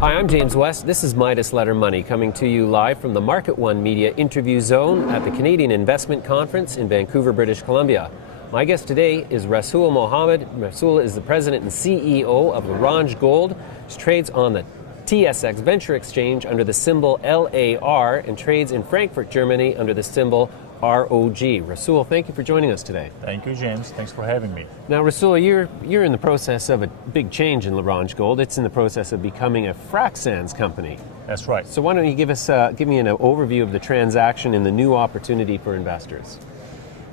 Hi, I'm James West. This is Midas Letter Money, coming to you live from the Market One Media Interview Zone at the Canadian Investment Conference in Vancouver, British Columbia. My guest today is Rasool Mohammad. Rasool is the president and CEO of Ronge Gold, which trades on the TSX Venture Exchange under the symbol LAR and trades in Frankfurt, Germany under the symbol ROG. Rasool, thank you for joining us today. Thank you, James. Thanks for having me. Now, Rasool, you're in the process of a big change in Ronge Gold. It's in the process of becoming a frac sands company. That's right. So why don't you give me an overview of the transaction and the new opportunity for investors?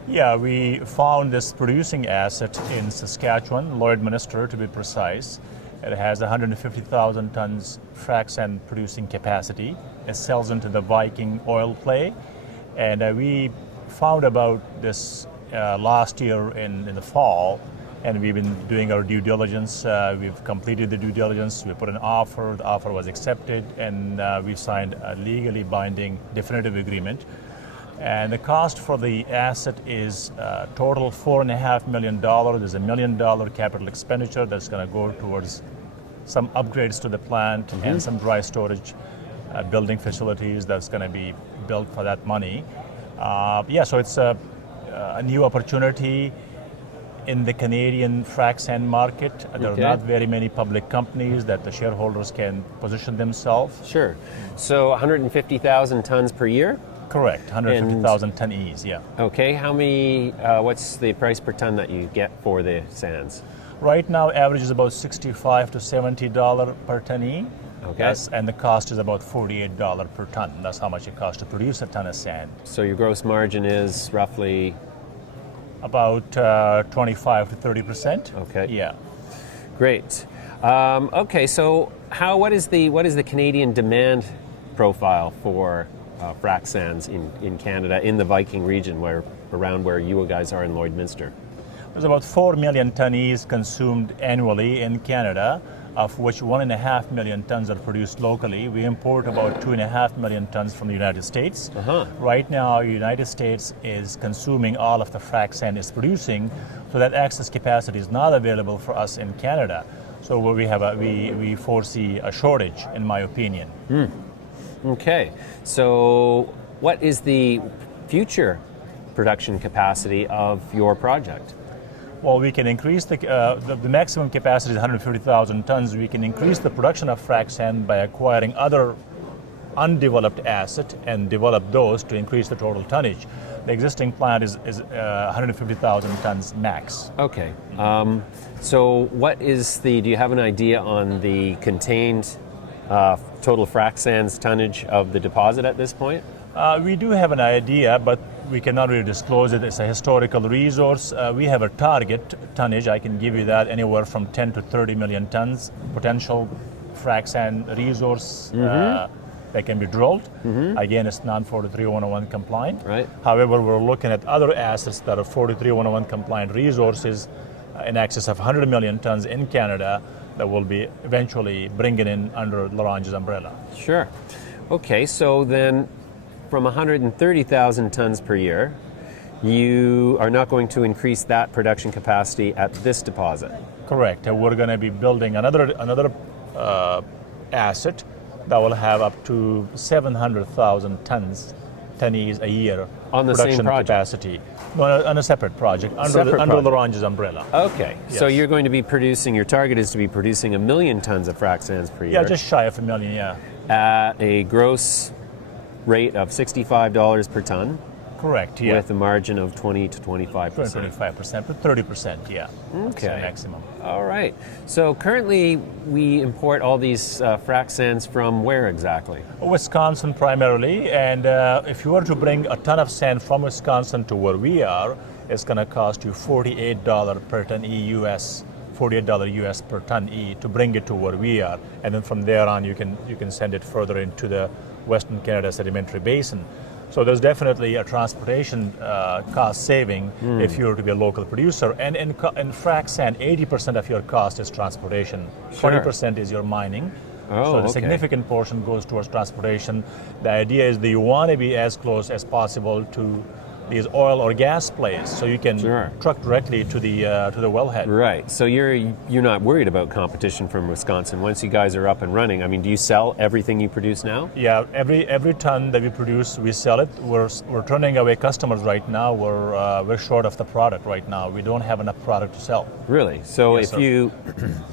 Yeah, we found this producing asset in Saskatchewan, Lloydminster to be precise. It has 150,000 tons frac sand producing capacity. It sells into the Viking oil play. And we found about this last year in the fall, and we've been doing our due diligence. We've completed the due diligence. We put an offer. The offer was accepted, and we signed a legally binding definitive agreement. And the cost for the asset is total $4.5 million. There's $1 million capital expenditure that's going to go towards some upgrades to the plant and some dry storage building facilities that's going to be built for that money. So it's a new opportunity in the Canadian frac sand market. There are not very many public companies that the shareholders can position themselves. Sure. So 150,000 tons per year? Correct, 150,000 ton ease, yeah. Okay, how many, what's the price per ton that you get for the sands? Right now, average is about $65 to $70 per ton E. Okay. And the cost is about $48 per ton. That's how much it costs to produce a ton of sand. So your gross margin is roughly? About 25 to 30%. Okay. Yeah. Great. Okay, so what is the Canadian demand profile for frac sands in Canada, in the Viking region, around where you guys are in Lloydminster? There's about 4 million tonnes consumed annually in Canada, of which 1.5 million tons are produced locally. We import about 2.5 million tons from the United States. Right now, the United States is consuming all of the frac sand it's producing, so that excess capacity is not available for us in Canada. So we foresee a shortage, in my opinion. Okay, so what is the future production capacity of your project? Well, we can increase the maximum capacity is 150,000 tons. We can increase the production of frac sand by acquiring other undeveloped assets and develop those to increase the total tonnage. The existing plant is 150,000 tons max. Okay. So do you have an idea on the contained total frac sands tonnage of the deposit at this point? We do have an idea, but we cannot really disclose it. It's a historical resource. We have a target tonnage. I can give you that anywhere from 10 to 30 million tons potential frac sand resource that can be drilled. Again, it's non-43-101 compliant. Right. However, we're looking at other assets that are 43-101 compliant resources in excess of 100 million tons in Canada that will be eventually bringing in under Ronge's umbrella. Sure. Okay, so then from 130,000 tons per year, you are not going to increase that production capacity at this deposit? Correct. We're going to be building another asset that will have up to 700,000 tonnes a year on the production same project capacity. No, on a separate project under Ronge's umbrella. Okay, yes. So you're going to be producing. Your target is to be producing 1 million tons of frac sands per year. Yeah, just shy of 1 million. Yeah. At a gross rate of $65 per ton. Correct. Yeah. With a margin of 20 to 25%. 25%, but 30%. Yeah. Okay. That's the maximum. All right. So currently, we import all these frac sands from where exactly? Wisconsin primarily, and if you were to bring a ton of sand from Wisconsin to where we are, it's going to cost you $48 per ton US, $48 US per ton E to bring it to where we are, and then from there on, you can send it further into the Western Canada Sedimentary Basin. So there's definitely a transportation cost saving if you were to be a local producer. And in frac sand, 80% of your cost is transportation. Sure. 20% is your mining. Oh, so the significant portion goes towards transportation. The idea is that you want to be as close as possible to these oil or gas plays, so you can Sure. truck directly to the wellhead. Right. So you're not worried about competition from Wisconsin once you guys are up and running. I mean, do you sell everything you produce now? Yeah, every ton that we produce, we sell it. We're turning away customers right now. We're short of the product right now. We don't have enough product to sell. Really? So Yes, if sir. you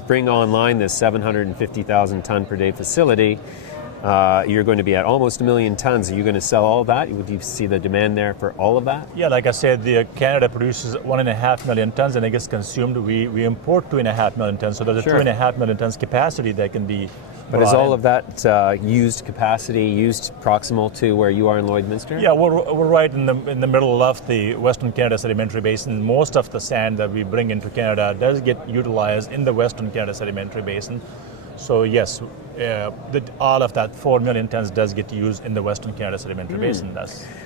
bring online this 750,000 ton per day facility, you're going to be at almost 1 million tons. Are you going to sell all of that? Would you see the demand there for all of that? Yeah, like I said, Canada produces 1.5 million tons, and it gets consumed. We import 2.5 million tons, so there's a Sure. 2.5 million tons capacity that can be. But is brought all in. of that used capacity used proximal to where you are in Lloydminster? Yeah, we're right in the middle of the Western Canada Sedimentary Basin. Most of the sand that we bring into Canada does get utilized in the Western Canada Sedimentary Basin. So yes, all of that 4 million tons does get used in the Western Canada Sedimentary Basin.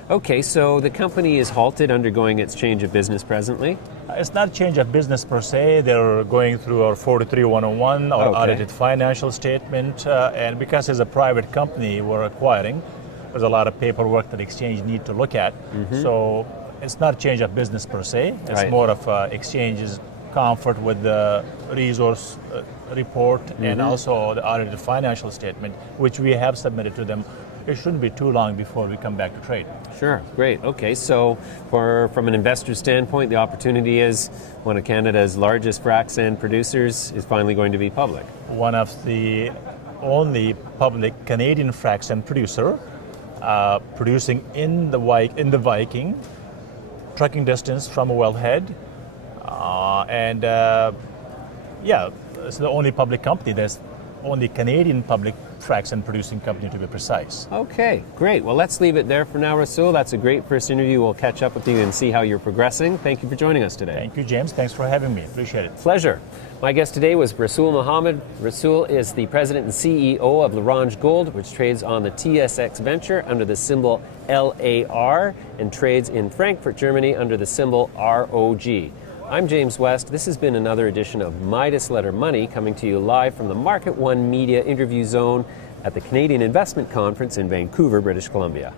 Okay, so the company is halted, undergoing its change of business presently. It's not a change of business per se. They're going through our 43101, our Okay. audited financial statement, and because it's a private company we're acquiring, there's a lot of paperwork that exchange need to look at. So it's not a change of business per se. It's Right. more of exchanges comfort with the resource report and also the audited financial statement, which we have submitted to them. It shouldn't be too long before we come back to trade. Sure, great. Okay, so from an investor standpoint, the opportunity is one of Canada's largest frac sand producers is finally going to be public. One of the only public Canadian frac sand producer producing in the Viking, trucking distance from a wellhead, it's the only public company. There's only Canadian public frac sand producing company, to be precise. Okay, great. Well, let's leave it there for now, Rasool. That's a great first interview. We'll catch up with you and see how you're progressing. Thank you for joining us today. Thank you, James. Thanks for having me. Appreciate it. Pleasure. My guest today was Rasool Mohammad. Rasool is the president and CEO of Ronge Gold, which trades on the TSX Venture under the symbol LAR and trades in Frankfurt, Germany under the symbol ROG. I'm James West. This has been another edition of Midas Letter Money, coming to you live from the Market One Media Interview Zone at the Canadian Investment Conference in Vancouver, British Columbia.